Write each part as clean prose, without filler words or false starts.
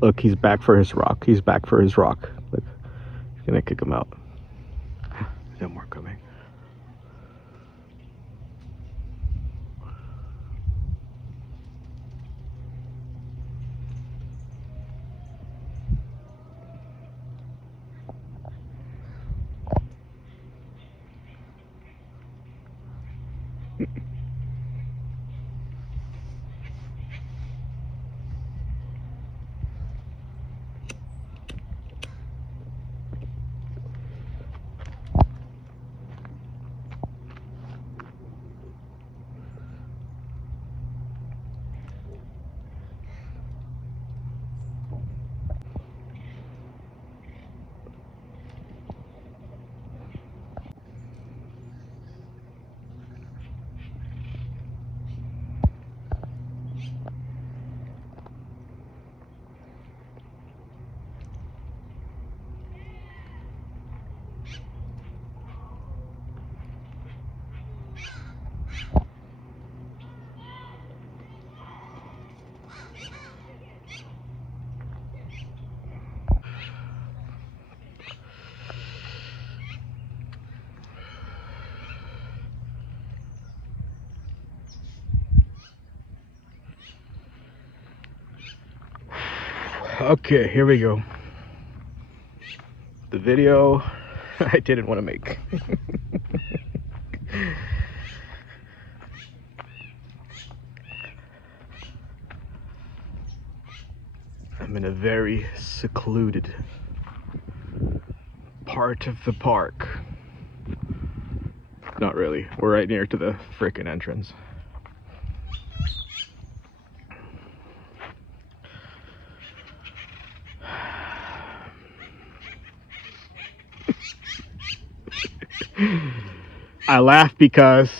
Look, he's back for his rock. He's back for his rock. Look, he's gonna kick him out. No more coming. Okay, here we go. The video I didn't want to make. I'm in a very secluded part of the park. Not really. We're right near to the frickin' entrance. I laugh because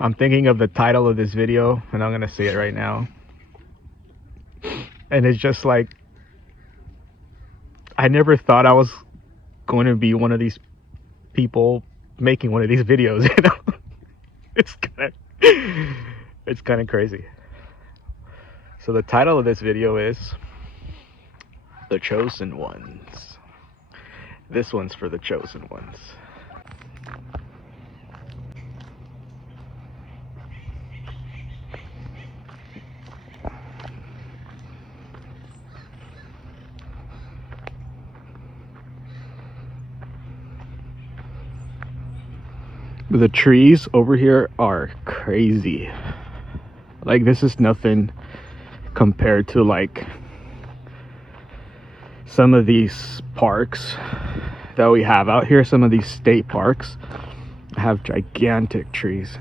I'm thinking of the title of this video, and I'm gonna say it right now. And it's just like, I never thought I was going to be one of these people making one of these videos, you know? It's kind of crazy. So the title of this video is The Chosen Ones. This one's for the chosen ones. The trees over here are crazy. Like, this is nothing compared to like some of these parks that we have out here. Some of these state parks have gigantic trees.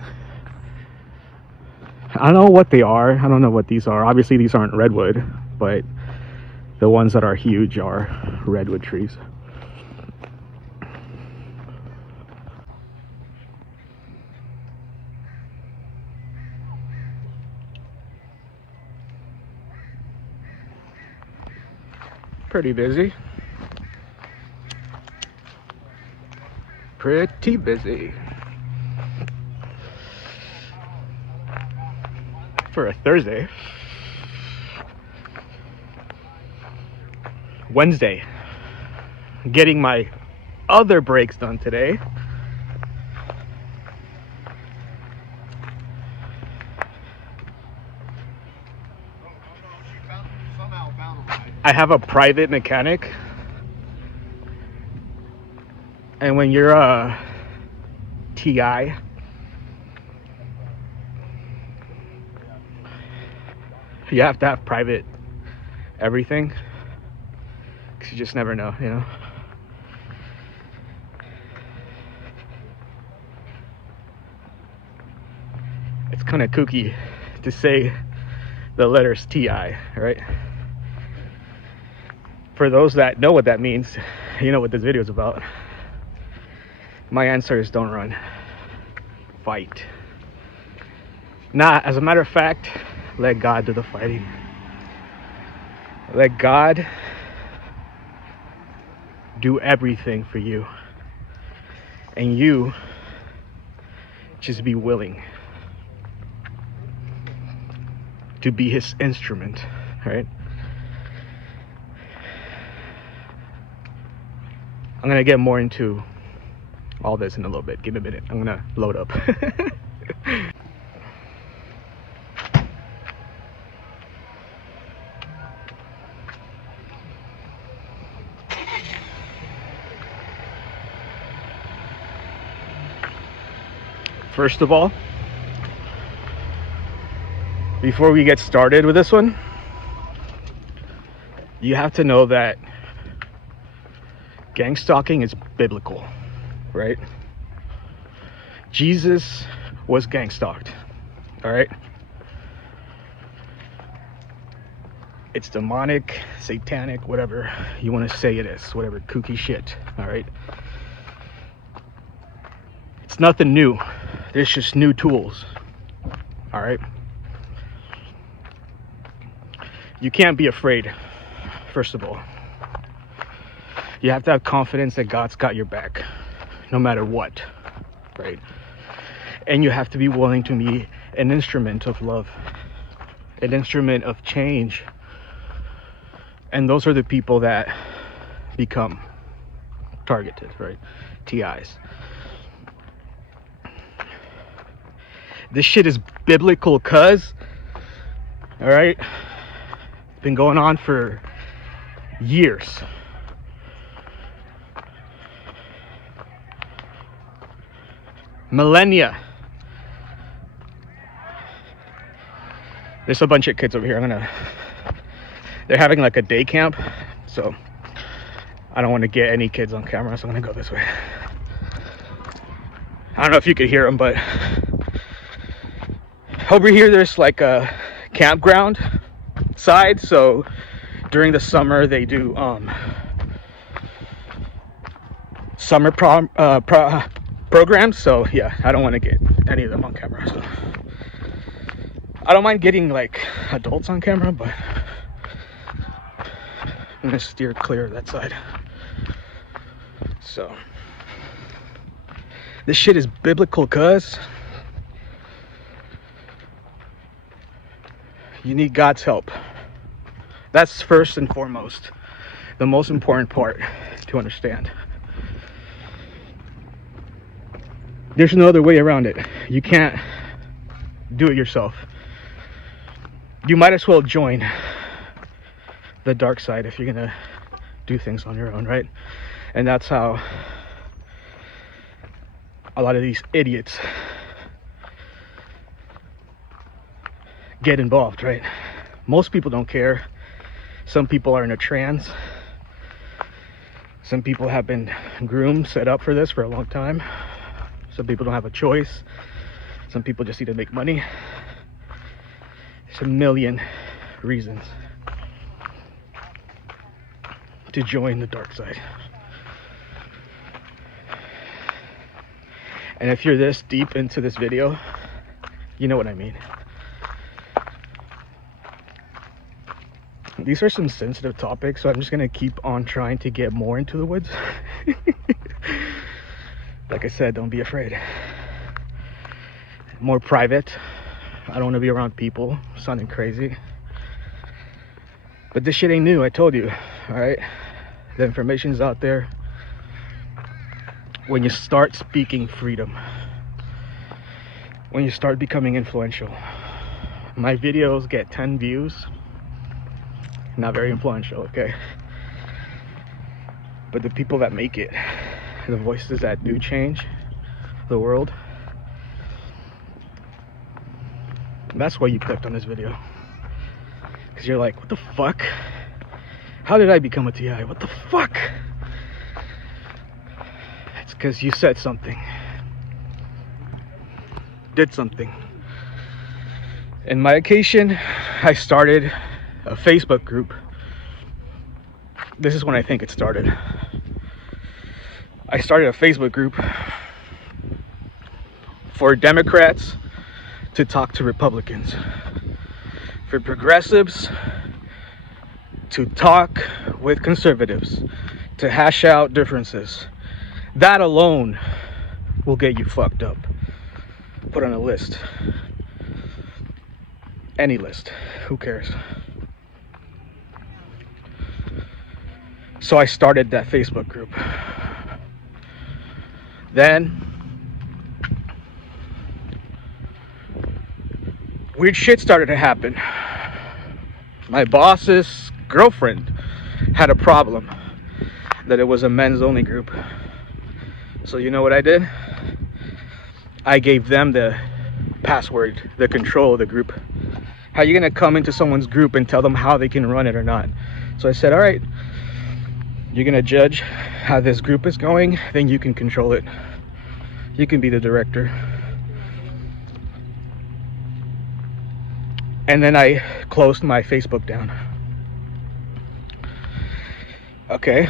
I don't know what they are. I don't know what these are. Obviously these aren't redwood, but the ones that are huge are redwood trees. Pretty busy. Pretty busy. For a Thursday. Wednesday. Getting my other breaks done today. I have a private mechanic, and when you're a TI, you have to have private everything, because you just never know, you know. It's kind of kooky to say the letters TI, right? For those that know what that means, you know what this video is about. My answer is don't run, fight. Nah, as a matter of fact, let God do the fighting. Let God do everything for you, and you just be willing to be his instrument, right? I'm gonna get more into all this in a little bit. Give me a minute. I'm gonna load up. First of all, before we get started with this one, you have to know that gang stalking is biblical, right? Jesus was gang stalked, all right? It's demonic, satanic, whatever you want to say it is, whatever kooky shit, all right? It's nothing new. There's just new tools, all right? You can't be afraid, first of all. You have to have confidence that God's got your back, no matter what, right? And you have to be willing to be an instrument of love, an instrument of change. And those are the people that become targeted, right? TIs. This shit is biblical, cuz, all right? It's been going on for years. Millennia. There's a bunch of kids over here. They're having like a day camp, so I don't want to get any kids on camera, so I'm gonna go this way. I don't know if you could hear them, but over here there's like a campground side, so during the summer they do summer programs. So yeah, I don't want to get any of them on camera. So I don't mind getting like adults on camera, but I'm gonna steer clear of that side. So this shit is biblical, cuz you need God's help. That's first and foremost the most important part to understand. There's no other way around it. You can't do it yourself. You might as well join the dark side if you're gonna do things on your own, right? And that's how a lot of these idiots get involved, right? Most people don't care. Some people are in a trance. Some people have been groomed, set up for this for a long time. Some people don't have a choice. Some people just need to make money. There's a million reasons to join the dark side. And if you're this deep into this video, you know what I mean. These are some sensitive topics, so I'm just gonna keep on trying to get more into the woods. Like I said, don't be afraid. More private. I don't want to be around people sounding crazy. But this shit ain't new, I told you, all right? The information's out there. When you start speaking freedom, when you start becoming influential. My videos get 10 views. Not very influential, okay? But the people that make it, the voices that do change the world, that's why you clicked on this video. Because you're like, what the fuck? How did I become a TI? What the fuck? It's because you said something, did something. In my occasion, I started a Facebook group. This is when I think it started. I started a Facebook group for Democrats to talk to Republicans, for progressives to talk with conservatives, to hash out differences. That alone will get you fucked up. Put on a list. Any list. Who cares? So I started that Facebook group. Then weird shit started to happen. My boss's girlfriend had a problem that it was a men's only group. So you know what I did? I gave them the password, the control of the group. How are you gonna come into someone's group and tell them how they can run it or not? So I said, all right, you're gonna judge how this group is going, then you can control it. You can be the director. And then I closed my Facebook down. Okay.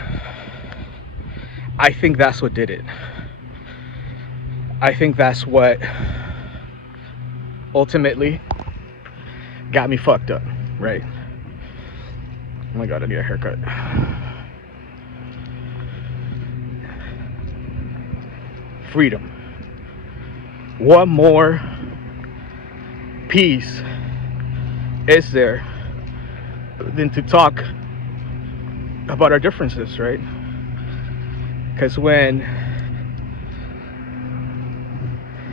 I think that's what did it. I think that's what ultimately got me fucked up, right? Oh my God, I need a haircut. Freedom. What more peace is there than to talk about our differences, right? Because when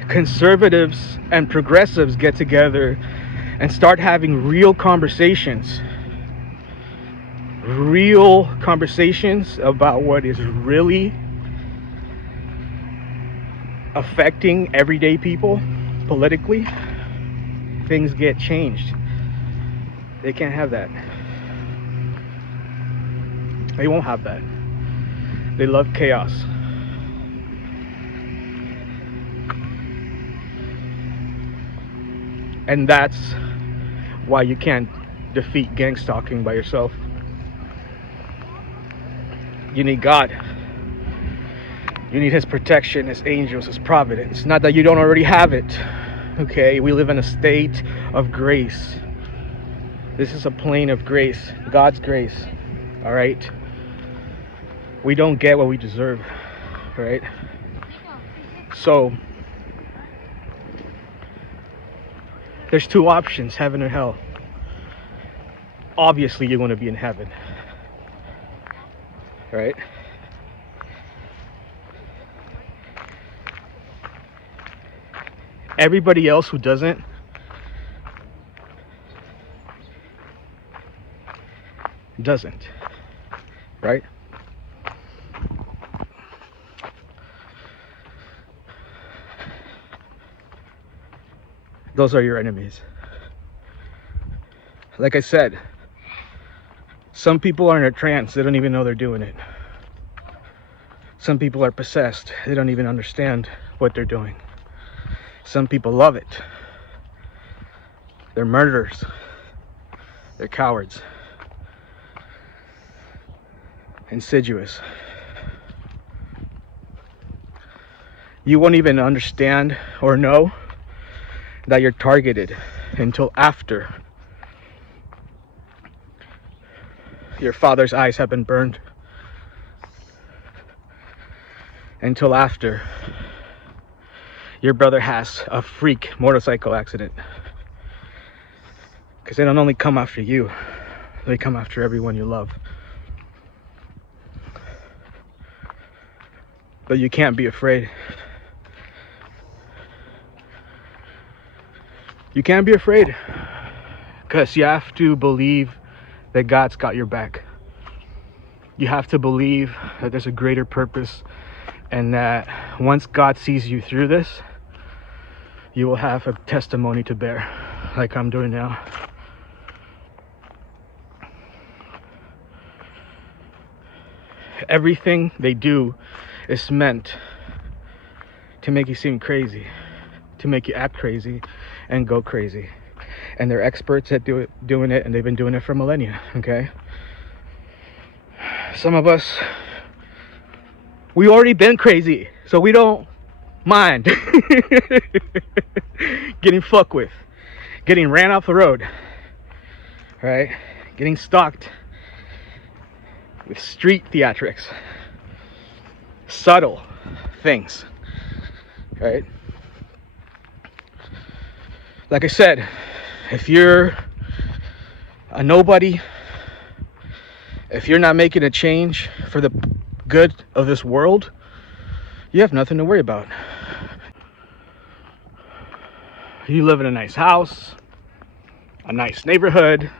conservatives and progressives get together and start having real conversations about what is really affecting everyday people politically, things get changed. They can't have that. They won't have that. They love chaos. And that's why you can't defeat gang stalking by yourself. You need God. You need His protection, His angels, His providence. Not that you don't already have it. Okay, we live in a state of grace. This is a plane of grace, God's grace. All right? We don't get what we deserve, right? So there's two options, heaven or hell. Obviously you want to be in heaven, right? Everybody else who doesn't right? Those are your enemies. Like I said, some people are in a trance, they don't even know they're doing it. Some people are possessed, they don't even understand what they're doing. Some people love it. They're murderers. They're cowards. Insidious. You won't even understand or know that you're targeted until after your father's eyes have been burned. Until after your brother has a freak motorcycle accident. Because they don't only come after you, they come after everyone you love. But you can't be afraid. You can't be afraid. Because you have to believe that God's got your back. You have to believe that there's a greater purpose, and that once God sees you through this, you will have a testimony to bear, like I'm doing now. Everything they do is meant to make you seem crazy, to make you act crazy and go crazy. And they're experts at doing it, and they've been doing it for millennia, okay? Some of us, we already been crazy, so we don't mind getting fucked with, getting ran off the road, right? Getting stalked with street theatrics, subtle things, right? Like I said, if you're a nobody, if you're not making a change for the good of this world, you have nothing to worry about. You live in a nice house, a nice neighborhood,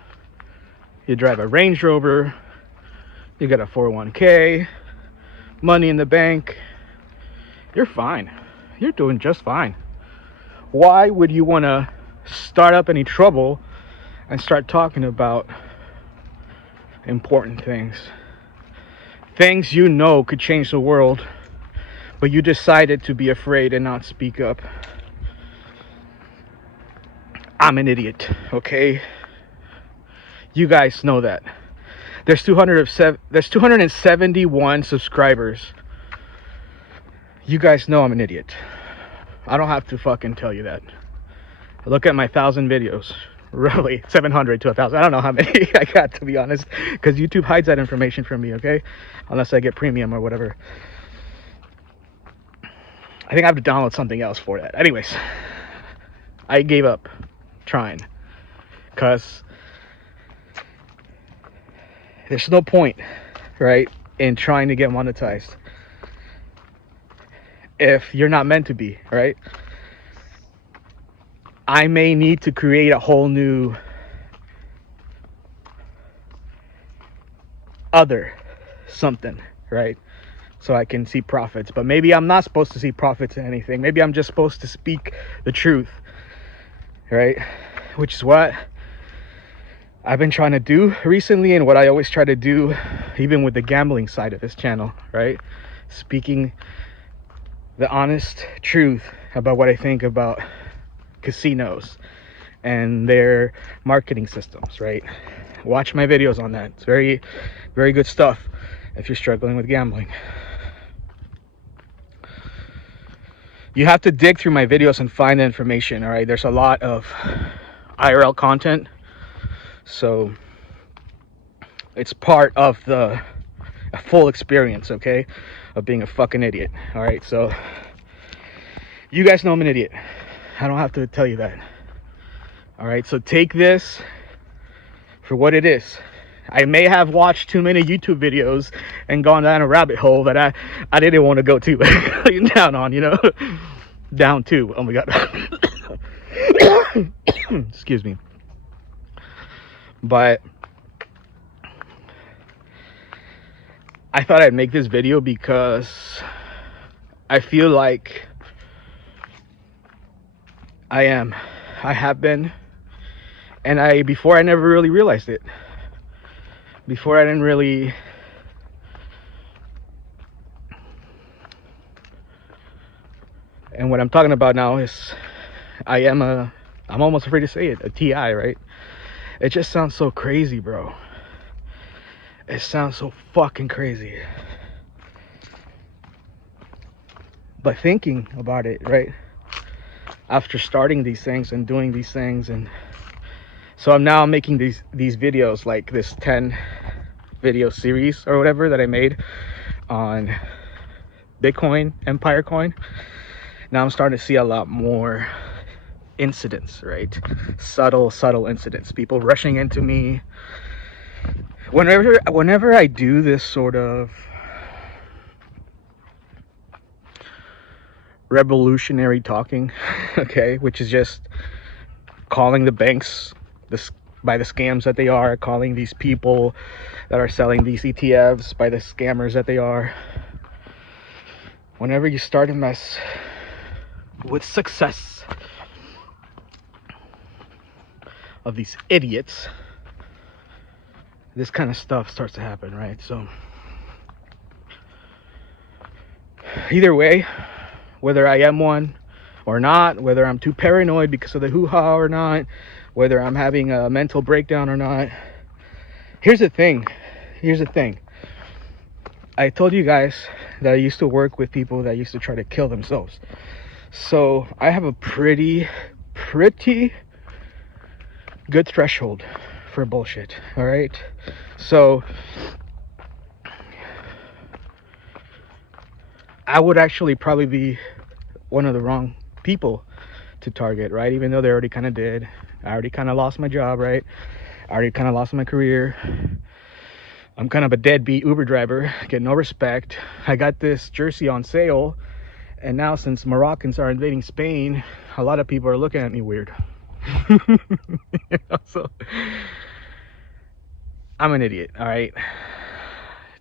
you drive a Range Rover, you got a 401k, money in the bank. You're fine. You're doing just fine. Why would you want to start up any trouble and start talking about important things? Things you know could change the world, but you decided to be afraid and not speak up. I'm an idiot, okay? You guys know that. There's 271 subscribers. You guys know I'm an idiot. I don't have to fucking tell you that. Look at my 1,000 videos. Really, 700 to 1,000. I don't know how many I got, to be honest, because YouTube hides that information from me, okay? Unless I get premium or whatever. I think I have to download something else for that. Anyways, I gave up trying, because there's no point, right, in trying to get monetized if you're not meant to be, right? I may need to create a whole new other something, right? So I can see profits. But maybe I'm not supposed to see profits in anything. Maybe I'm just supposed to speak the truth, right? Which is what I've been trying to do recently, and what I always try to do even with the gambling side of this channel, right? Speaking the honest truth about what I think about casinos and their marketing systems, right? Watch my videos on that. It's very, very good stuff if you're struggling with gambling. You have to dig through my videos and find the information, all right? There's a lot of IRL content, so it's part of the full experience, okay, of being a fucking idiot. All right, so you guys know I'm an idiot. I don't have to tell you that. All right, so take this for what it is. I may have watched too many YouTube videos and gone down a rabbit hole that I didn't want to go to down on, you know, down to. Oh my God. Excuse me. But I thought I'd make this video because I feel like I have been, and before I never really realized it. Before I didn't really and what I'm talking about now is I'm almost afraid to say it, a TI, right? It just sounds so crazy, bro. It sounds so fucking crazy. But thinking about it, right, after starting these things and doing these things, and so I'm now making these videos, like this 10 video series or whatever that I made on Bitcoin, Empire Coin. Now I'm starting to see a lot more incidents, right? Subtle incidents. People rushing into me. Whenever I do this sort of revolutionary talking, okay, which is just calling the banks by the scams that they are, calling these people that are selling these ETFs by the scammers that they are. Whenever you start to mess with success of these idiots, this kind of stuff starts to happen, right? So either way, whether I am one or not, whether I'm too paranoid because of the hoo-ha or not, whether I'm having a mental breakdown or not, here's the thing. I told you guys that I used to work with people that used to try to kill themselves. So I have a pretty good threshold for bullshit, all right? So I would actually probably be one of the wrong people to target, right? Even though they already kind of did. I already kind of lost my job, right? I already kind of lost my career. I'm kind of a deadbeat Uber driver, get no respect. I got this jersey on sale And now since Moroccans are invading Spain, a lot of people are looking at me weird. So I'm an idiot, all right?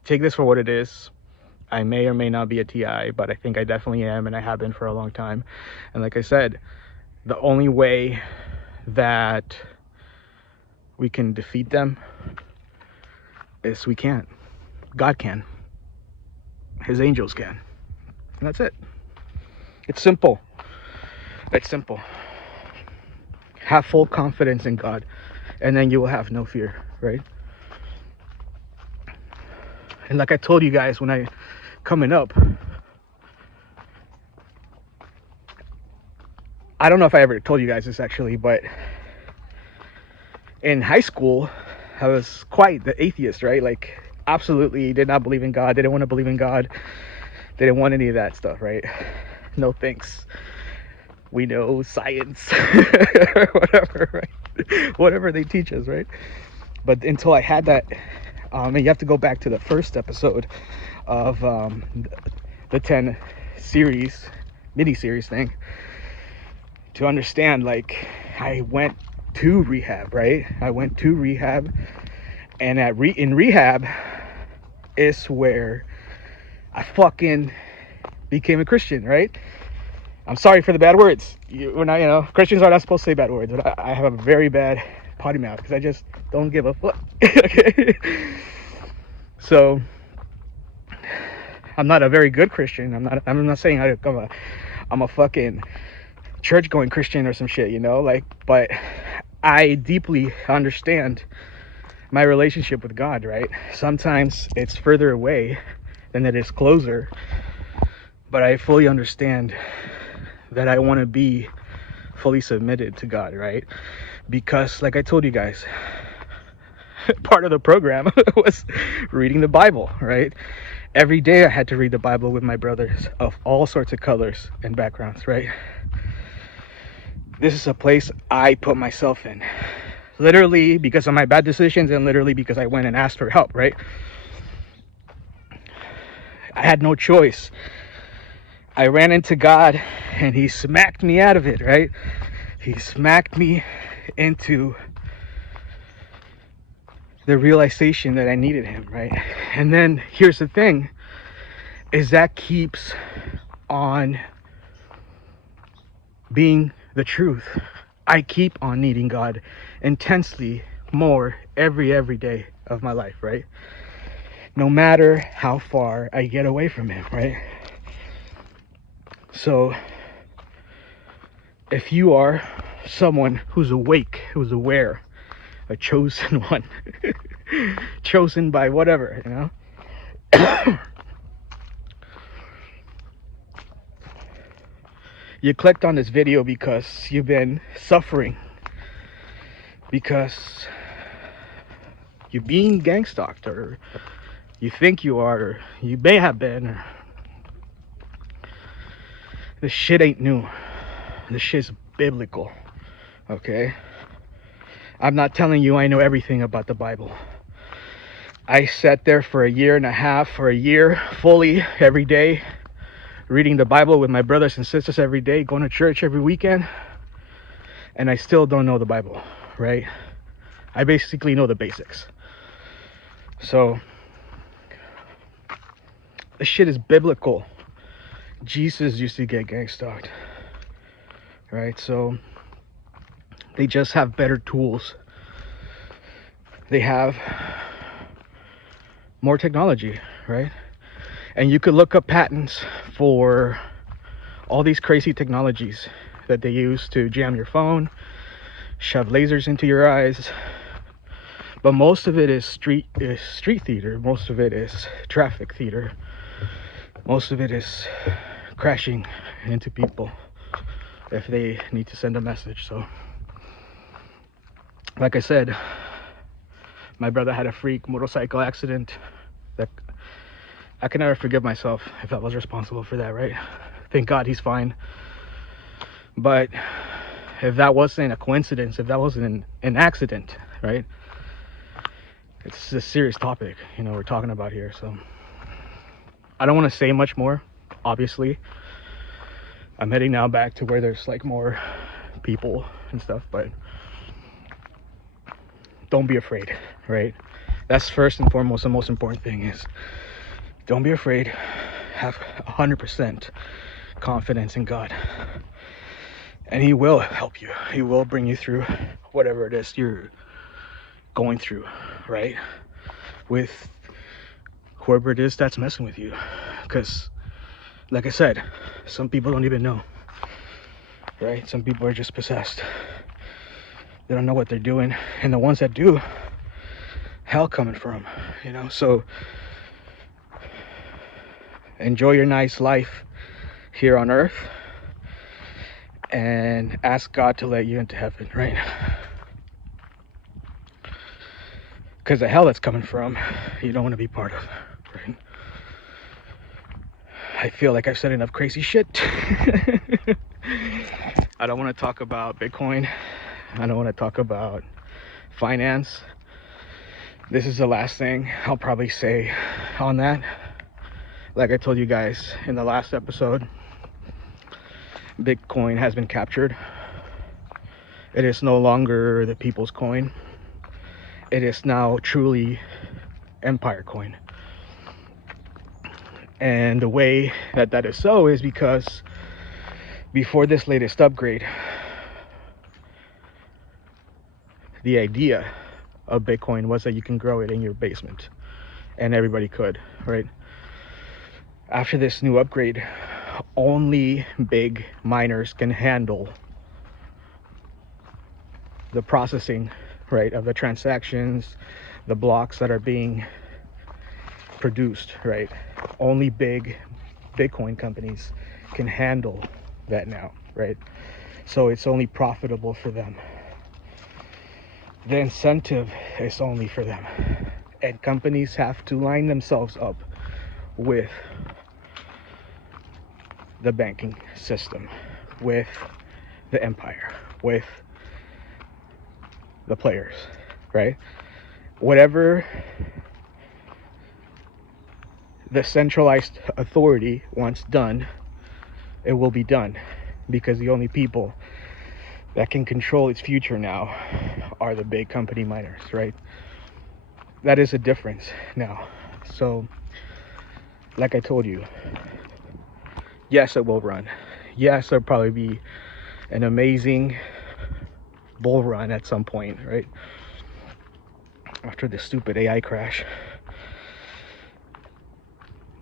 Take this for what it is. I may or may not be a TI, but I think I definitely am, and I have been for a long time. And like I said, the only way that we can defeat them is we can't. God can. His angels can. And that's it. It's simple. It's simple. Have full confidence in God, and then you will have no fear, right? And like I told you guys when I coming up, I don't know if I ever told you guys this actually, but in high school I was quite the atheist, right? Like absolutely did not believe in God, didn't want to believe in God, didn't want any of that stuff, right? No thanks. We know science or whatever, right? Whatever they teach us, right? But until I had that, and you have to go back to the first episode of the 10 series, mini-series thing, to understand, like, I went to rehab, right? I went to rehab, and in rehab is where I fucking became a Christian, right? I'm sorry for the bad words. We're not, Christians are not supposed to say bad words, but I have a very bad potty mouth because I just don't give a fuck. Okay. So I'm not a very good Christian. I'm not saying I'm a fucking church going Christian or some shit, but I deeply understand my relationship with God, right? Sometimes it's further away than it is closer, but I fully understand that I want to be fully submitted to God, right? Because like I told you guys, part of the program was reading the Bible, right? Every day I had to read the Bible with my brothers of all sorts of colors and backgrounds, right? This is a place I put myself in, literally because of my bad decisions and literally because I went and asked for help, right? I had no choice. I ran into God and he smacked me out of it, right? He smacked me into the realization that I needed him, right? And then here's the thing, is that keeps on being the truth. I keep on needing God intensely more every day of my life, right? No matter how far I get away from him, right? So if you are someone who's awake, who's aware, a chosen one, chosen by whatever, you clicked on this video because you've been suffering, because you're being gang stalked, or you think you are, or you may have been, or this shit ain't new. This shit's biblical, okay? I'm not telling you I know everything about the Bible. I sat there for a year and a half, for a year, fully, every day, reading the Bible with my brothers and sisters every day, going to church every weekend, and I still don't know the Bible, right? I basically know the basics. So, this shit is biblical. Jesus used to get gang stalked, right? So they just have better tools. They have more technology, right? And you could look up patents for all these crazy technologies that they use to jam your phone, shove lasers into your eyes. But most of it is street theater. Most of it is traffic theater. Most of it is crashing into people if they need to send a message. So like I said, my brother had a freak motorcycle accident that I can never forgive myself if I was responsible for that, right? Thank God he's fine. But if that wasn't a coincidence, if that wasn't an accident, right? It's a serious topic, we're talking about here. So I don't want to say much more, obviously. I'm heading now back to where there's like more people and stuff, but don't be afraid, right? That's first and foremost. The most important thing is don't be afraid. Have 100% confidence in God, and He will help you. He will bring you through whatever it is you're going through, right? With whoever it is that's messing with you, because like I said, some people don't even know, right? Some people are just possessed. They don't know what they're doing, and the ones that do, hell coming for them, you know. So enjoy your nice life here on earth and ask God to let you into heaven, right? Because the hell that's coming from, you don't want to be part of, right? I feel like I've said enough crazy shit. I don't want to talk about Bitcoin. I don't want to talk about finance. This is the last thing I'll probably say on that. Like I told you guys in the last episode, Bitcoin has been captured. It is no longer the people's coin. It is now truly empire coin. And the way that that is so is because before this latest upgrade, the idea of Bitcoin was that you can grow it in your basement, and everybody could, right? After this new upgrade, only big miners can handle the processing, right, of the transactions, the blocks that are being produced, right? Only big Bitcoin companies can handle that now, right? So it's only profitable for them. The incentive is only for them, and companies have to line themselves up with the banking system, with the empire, with the players, right? Whatever the centralized authority wants done, it will be done, because the only people that can control its future now are the big company miners, right? That is a difference now. So like I told you, yes, it will run. Yes, there'll probably be an amazing bull run at some point, right? After this stupid AI crash.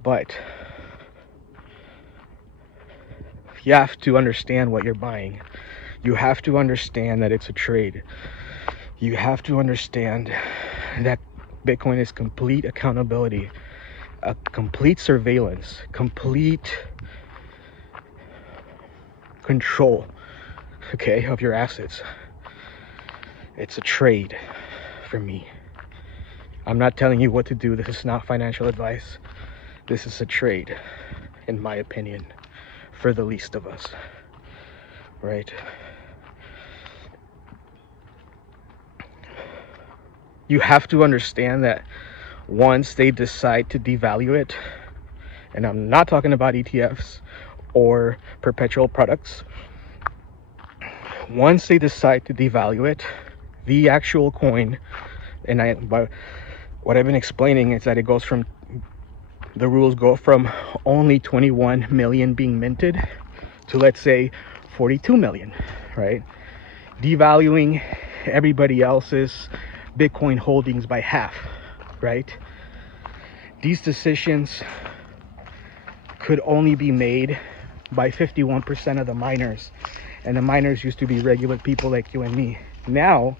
But you have to understand what you're buying. You have to understand that it's a trade. You have to understand that Bitcoin is complete accountability, a complete surveillance, complete control, okay, of your assets. It's a trade for me. I'm not telling you what to do. This is not financial advice. This is a trade, in my opinion, for the least of us, right? You have to understand that once they decide to devalue it, and I'm not talking about ETFs or perpetual products, once they decide to devalue it, the actual coin, but what I've been explaining is that the rules go from only 21 million being minted to, let's say, 42 million, right? Devaluing everybody else's Bitcoin holdings by half, right? These decisions could only be made by 51% of the miners, and the miners used to be regular people like you and me. Now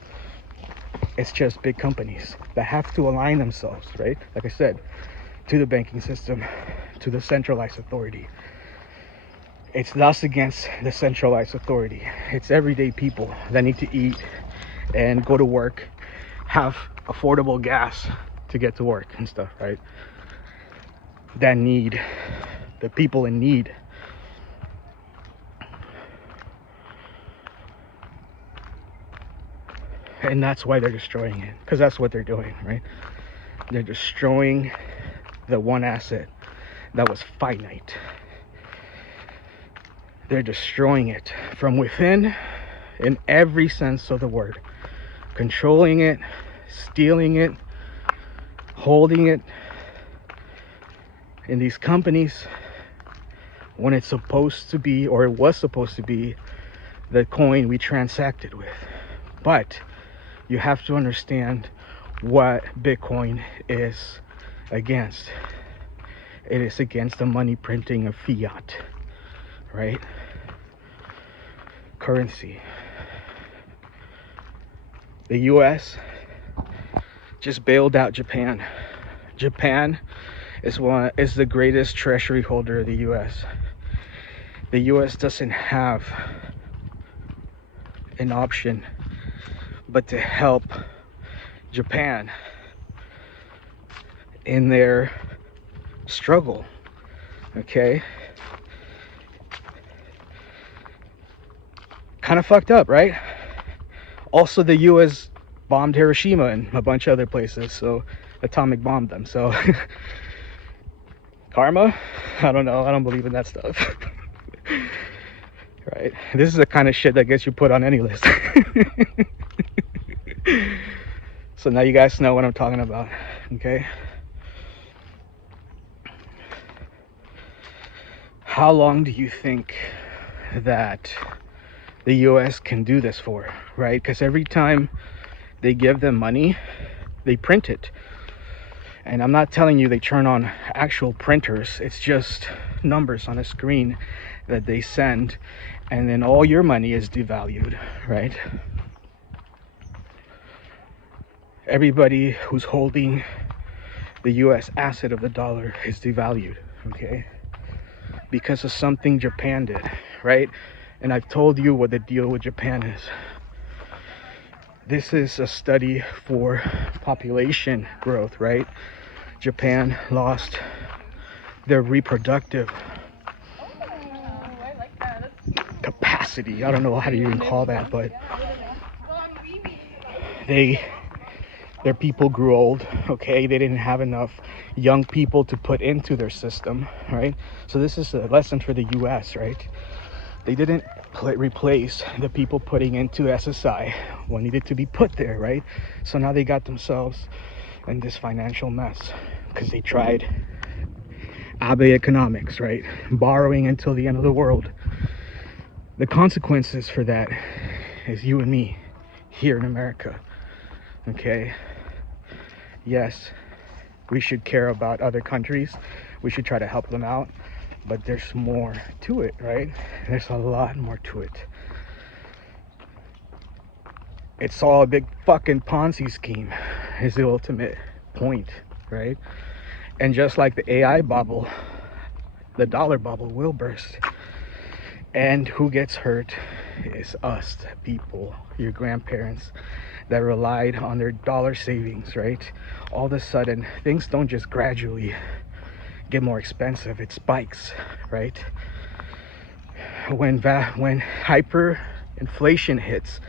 it's just big companies that have to align themselves, right? Like I said, to the banking system, to the centralized authority. It's us against the centralized authority. It's everyday people that need to eat and go to work, have affordable gas to get to work and stuff, right? That need, the people in need. And that's why they're destroying it, because that's what they're doing, right? They're destroying the one asset that was finite. They're destroying it from within in every sense of the word. Controlling it, stealing it, holding it in these companies when it's supposed to be, or it was supposed to be, the coin we transacted with. But you have to understand what Bitcoin is against. It is against the money printing of fiat, right? Currency. The US just bailed out Japan. Japan is the greatest treasury holder of the US. The US doesn't have an option but to help Japan in their struggle. Okay? Kind of fucked up, right? Also, the US bombed Hiroshima and a bunch of other places, so atomic bombed them. So karma? I don't know. I don't believe in that stuff. Right? This is the kind of shit that gets you put on any list. So now you guys know what I'm talking about, okay? How long do you think that the US can do this for, right? Because every time they give them money, they print it. And I'm not telling you they turn on actual printers. It's just numbers on a screen that they send, and then all your money is devalued, right? Everybody who's holding the US asset of the dollar is devalued, okay? Because of something Japan did, right? And I've told you what the deal with Japan is. This is a study for population growth, right? Japan lost their reproductive capacity. I don't know how to even call that, but their people grew old, okay? They didn't have enough young people to put into their system, right? So this is a lesson for the US, right? They didn't replace the people putting into SSI what needed to be put there, right? So now they got themselves in this financial mess because they tried Abe economics, right? Borrowing until the end of the world. The consequences for that is you and me here in America, okay? Yes, we should care about other countries. We should try to help them out. But there's more to it, right? There's a lot more to it. It's all a big fucking Ponzi scheme is the ultimate point, right? And just like the AI bubble, the dollar bubble will burst. And who gets hurt is us, people, your grandparents that relied on their dollar savings, right? All of a sudden, things don't just gradually get more expensive, it spikes, right? When hyperinflation hits,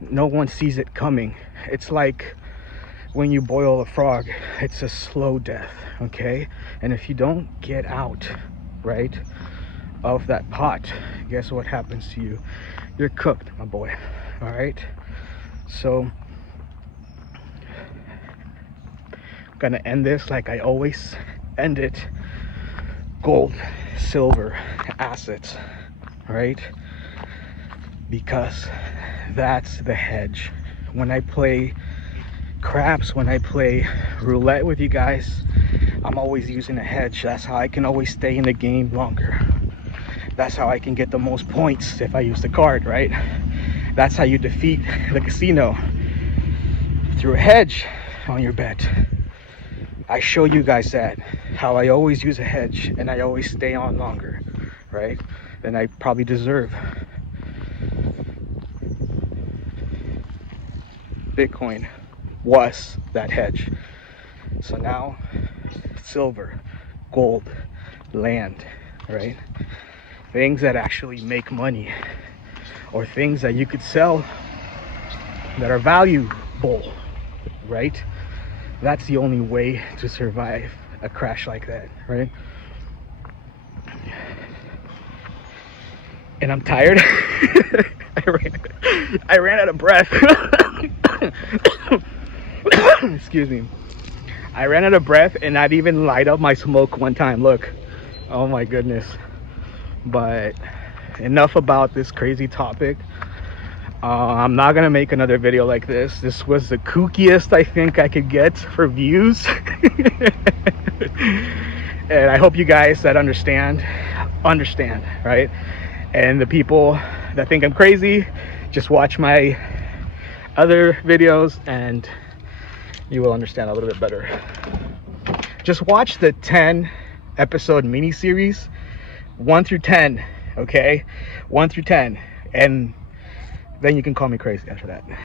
no one sees it coming. It's like when you boil a frog, it's a slow death, okay? And if you don't get out, right, of that pot, guess what happens to you? You're cooked, my boy. All right, so I'm gonna end this like I always end it. Gold, silver, assets, right? Because that's the hedge. When I play craps, when I play roulette with you guys, I'm always using a hedge. That's how I can always stay in the game longer. That's how I can get the most points if I use the card, right? That's how you defeat the casino, through a hedge on your bet. I show you guys that, how I always use a hedge and I always stay on longer, right? Than I probably deserve. Bitcoin was that hedge. So now, silver, gold, land, right? Things that actually make money, or things that you could sell that are valuable, right? That's the only way to survive a crash like that, right? and I'm tired. I ran out of breath. Excuse me. I ran out of breath and not even light up my smoke one time. Look. Oh my goodness. But enough about this crazy topic. I'm not gonna make another video like this. This was the kookiest I think I could get for views. And I hope you guys that understand, right? And the people that think I'm crazy, just watch my other videos and you will understand a little bit better. Just watch the 10 episode mini series, 1 through 10, okay? 1 through 10, and then you can call me crazy after that.